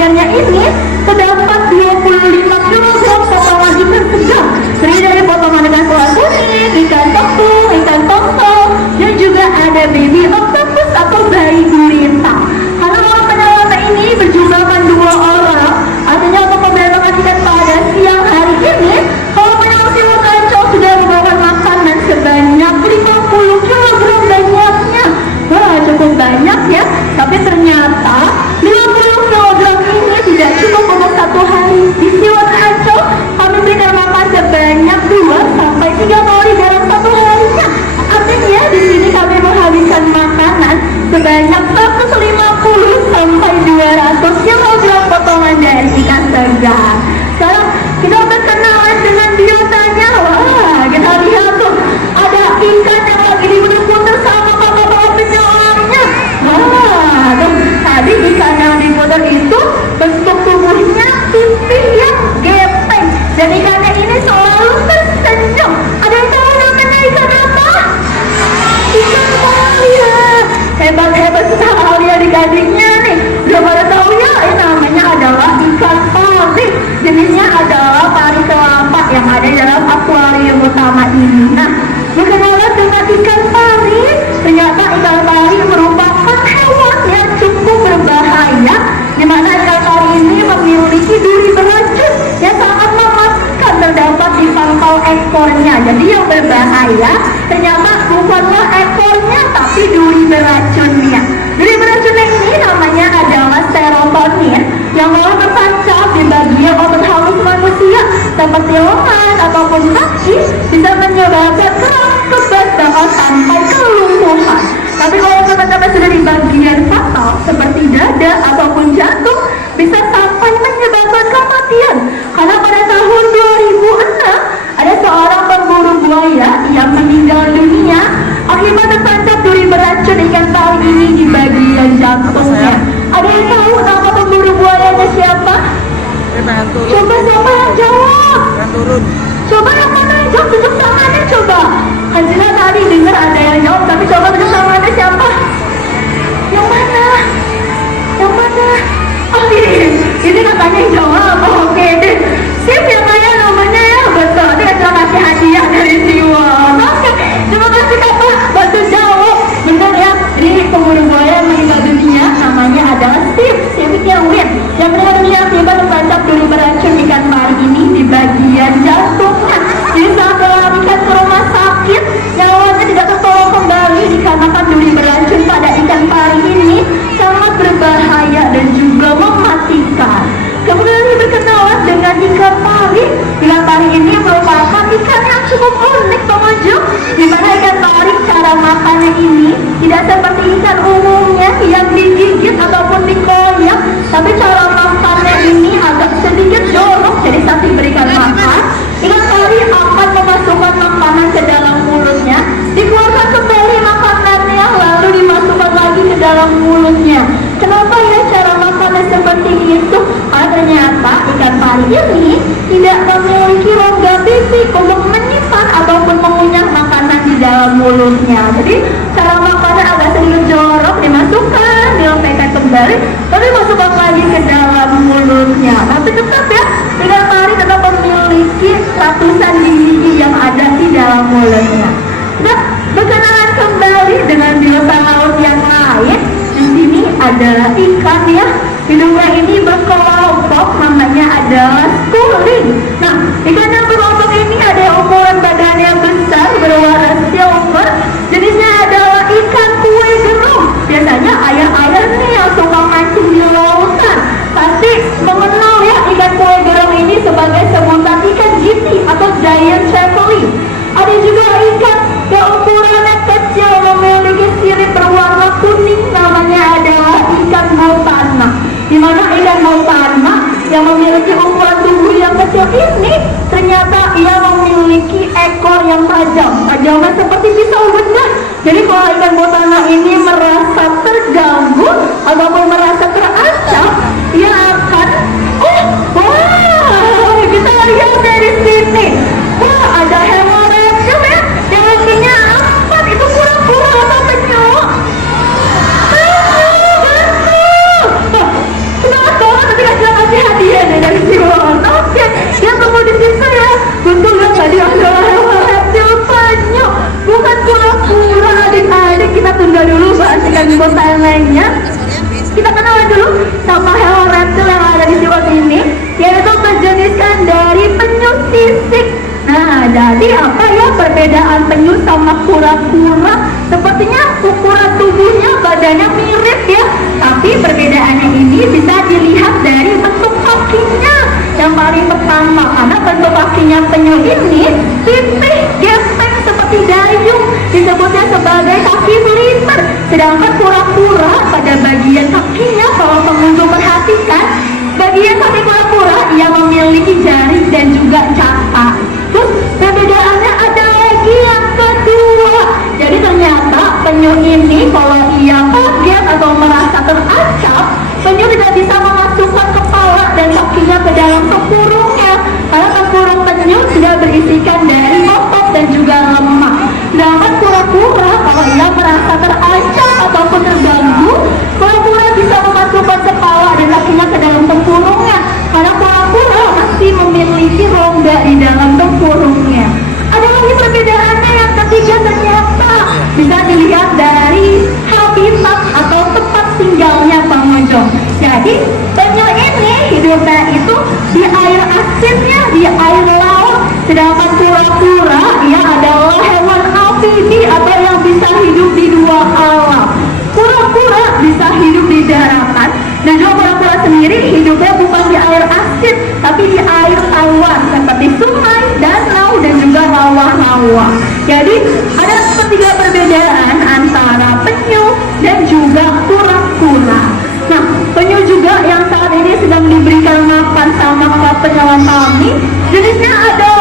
pamernya ini terdapat 25 kilogram potongan ikan segar, terdiri dari potongan ikan kuah kuning, ikan tepung, ikan tongkol, dan juga ada baby octopus atau bayi gurita. Karena orang penyelam ini berjumlahkan 2 orang, artinya untuk pemberongan ikan pada siang hari ini, kalau penyelam Siwon Ancol sudah membawa makanan sebanyak 50 kilogram banyaknya. Wah, cukup banyak ya. Tapi ternyata 50 kilogram ini tidak cukup untuk satu hari. Di Siwon Ancol kami berikan makan sebanyak 2 sampai 3 kali dalam satu harinya. Artinya di sini kami menghabiskan makanan sebanyak 150 sampai 200 kilogram potongan dari ikan segar. Sekarang kita berkenalan dengan biotanya. Wah, kita lihat tuh ada ikan yang lagi diputer-puter sama bapak-bapak penyelamnya. Wah, tuh tadi ikan yang diputer itu bentuk tubuhnya pipih yang gepeng, dan ikannya ini selalu tersenyum. Ada yang tahu namanya ikan apa? Ikan pari ya. Hebat-hebat sekali adik-adiknya nih. Belum pada tahu ya, ini namanya adalah ikan pari. Jenisnya adalah pari kelapa yang ada di dalam akuarium utama ini. Nah, berkenalan dengan ikan pari, ternyata ikan pari merupakan hewan yang cukup berbahaya, di mana ikan pari ini memiliki duri beracun yang sangat mematikan terdapat di pangkal ekornya. Jadi yang berbahaya ternyata bukanlah ekornya, tapi duri beracunnya. Duri beracunnya ini namanya adalah serotonin yang malah tertancap di bagian otot halus manusia seperti lengan ataupun kaki, bisa menyebabkan keram, kebas, bahkan sampai kelumpuhan. Tapi kalau sampai sudah di bagian fatal seperti dada ataupun jantung, bisa sampai menyebabkan kematian. Karena pada tahun 2006 ada seorang pemburu buaya yang meninggal dunia akibat tertancap duri beracun ikan pari ini di bagian jantungnya. Ada yang tahu nama pemburu buayanya siapa? Coba siapa yang jawab? Coba yang mana yang jawab, tunjuk tangannya coba. Hanjila tadi dengar ada yang jawab, tapi coba tunjuk tangannya siapa? Yang mana? Yang mana? Oh ini katanya yang jawab. Oh, oke deh. Sip yang mana namanya ya, betul. Nanti kita kasih hadiah dari Siwon. Oke, terima kasih Kakak bantu jawab. Benar ya, ini pemburu buaya yang meninggal dunia namanya adalah Steve Irwin, yang meninggal dunia akibat tertancap duri beracun ikan pari ini di bagian jantungnya. Jadi saat dilarikan ke rumah sakit, nyawanya tidak tertolong kembali dikarenakan duri beracun pada ikan pari ini sangat berbahaya dan juga mematikan. Kemudian berkenalan dengan ikan pari. Ikan pari ini merupakan ikan yang cukup unik pengunjung, di mana ikan pari cara makannya ini tidak seperti ikan umumnya yang digigit ataupun dikoyak, tapi cara makannya ini agak sedikit jorok. Jadi saat diberikan makan, ikan pari akan memasukkan makanan ke dalam mulutnya, dikeluarkan kembali makanannya, lalu dimasukkan lagi ke dalam mulutnya. Kenapa ya cara makannya seperti itu? Karena ternyata ikan pari ini tidak memiliki rongga pipi untuk menyimpan ataupun mengunyah makanan di dalam mulutnya. Jadi cara makannya agak sedikit jorok, dimasukkan, dilempengkan kembali, lalu dimasukkan lagi ke dalam mulutnya. Tapi tetap ya, ikan pari tetap memiliki ratusan gigi yang ada di dalam mulutnya. Nah, berkenalan kembali dengan biota laut yang lain. Di sini adalah ikan ya. Hidungnya ini berkelompok, namanya adalah schooling. Nah, ikan yang berkelompok ini ada yang ukuran badannya besar, berwarna silver. Jenisnya adalah ikan kue gerung. Biasanya ayah-ayah nih yang suka mancing di lautan pasti mengenal ya ikan kue gerung ini sebagai sebutan ikan jiti atau giant trevally. Ada juga ikan yang ukurannya kecil memiliki sirip berwarna kuning, namanya adalah ikan botana. Di mana ikan botana yang memiliki ukuran tubuh yang kecil ini ternyata ia memiliki ekor yang tajam, tajamnya seperti pisau bedah. Jadi kalau ikan botana ini merasa terganggu ataupun merasa terancam, ia akan kita lihat dari sini. Wah, ada hewan reptil ya yang kakinya 4, itu kura-kura atau penyu? Penyu, betul. Kenapa banget ketika lainnya. Kita kenalan dulu sama hewan reptil yang ada di siwak ini, yaitu berjeniskan dari penyu sisik. Nah, jadi apa ya perbedaan penyu sama kura-kura? Sepertinya ukuran tubuhnya, badannya mirip ya, tapi perbedaannya ini bisa dilihat dari bentuk kakinya. Yang paling pertama, karena bentuk kakinya penyu ini pipih gepeng seperti dayung, disebutnya sebagai kaki melipir. Sedangkan kura-kura pada bagian kakinya, kalau pengunjung perhatikan, bagian kaki kura-kura ia memiliki jari dan juga capa. Terus perbedaannya ada lagi yang kedua. Jadi ternyata penyu ini kalau ia kaget atau merasa terancam, penyu tidak bisa memasukkan kepala dan kakinya ke dalam tempurungnya, karena tempurung penyu sudah berisikan dari otot dan juga lemak. Sedangkan kura-kura kalau ia merasa terancam ataupun terganggu, kura-kura bisa memasukkan kepala dan kakinya ke dalam tempurungnya, karena kura-kura masih memiliki rongga di dalam tempurungnya. Ada lagi perbedaannya yang ketiga, ternyata bisa dilihat dari habitat atau tempat tinggalnya pengunjung. Jadi penyu ini hidupnya itu di air asinnya, di air laut. Sedangkan kura-kura ia adalah hewan amfibi atau yang bisa hidup di dua alam. Kura-kura bisa hidup di daratan, dan juga kura-kura sendiri hidupnya bukan di air asin, tapi di air tawar seperti sungai, danau, dan juga rawa-rawa. Jadi ada ketiga perbedaan antara penyu dan juga kura-kura. Nah, penyu juga yang saat ini sedang diberikan makan sama penyelam kami, jenisnya ada